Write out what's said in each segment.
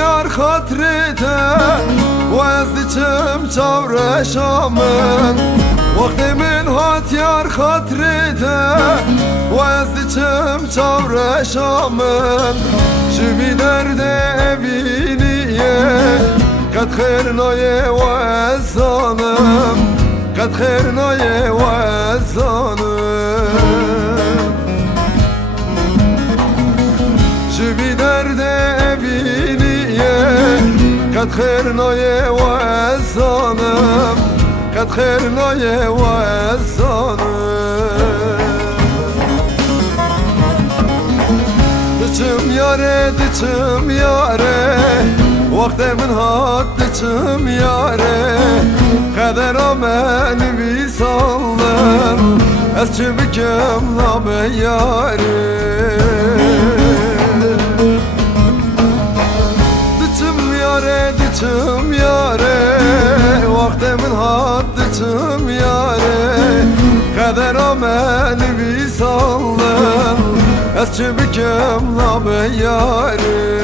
yar خاطرته وازدچم چاور شامن وقت من هات یار خاطرته وازدچم چاور شامن شبی درد بینیه قد خیر نایه وزانم قد خیر نایه وزانم شبی درد بینیه قد خیر نایه وزانم قد خیر نایه وزانم دچم یاره دچم یاره وقت من هات دچم یاره قدر من بیسالم از چه بکم نام یاره دچم یاره دچم یاره وقت من هات دچم یاره قدر من بیسالم از چه بکم نام یاره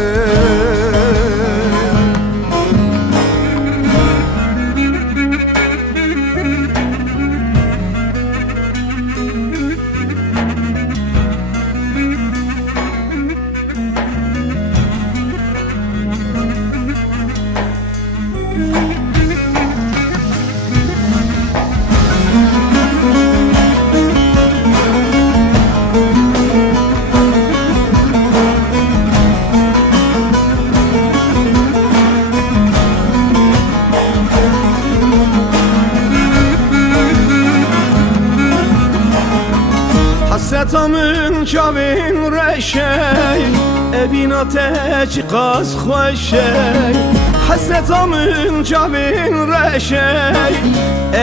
حسرتامın çavin reşey evin ateşi qaz xoşey حسرتامın çavin reşey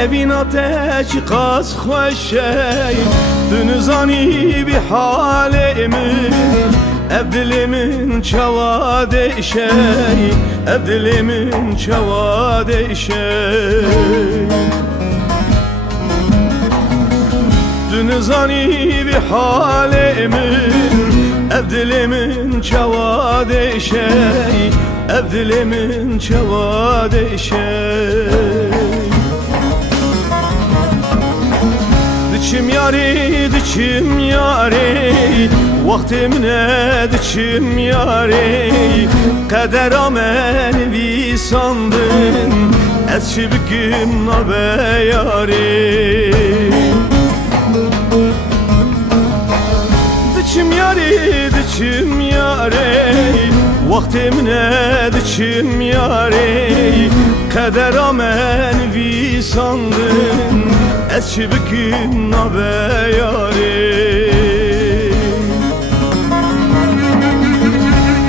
evin ateşi qaz xoşey dünüzani bir halimin evdilimin çavade şey evdilimin çavade şey Dünüzani bir halimin evdilimin çavade şey evdilimin çavade şey Diçim yari diçim yari vaktimine diçim yari kader amel vi sandın ez çibikim nabe yari Diçim yari, diçim yari Vaktimine diçim yari Kader amen vi sandın Ez çibikim nabe yari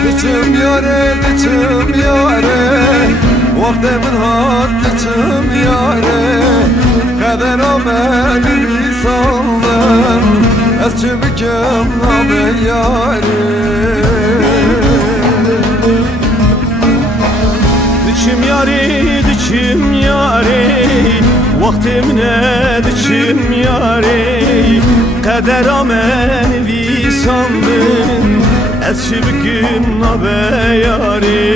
Diçim yari, diçim yari Vaktimin hat diçim yari Kader amen vi sandın Ez çibikim nabe yari Diçim yari, diçim yari Vaktimine diçim yari Kader amen vi sandın Ez çibikim nabe yari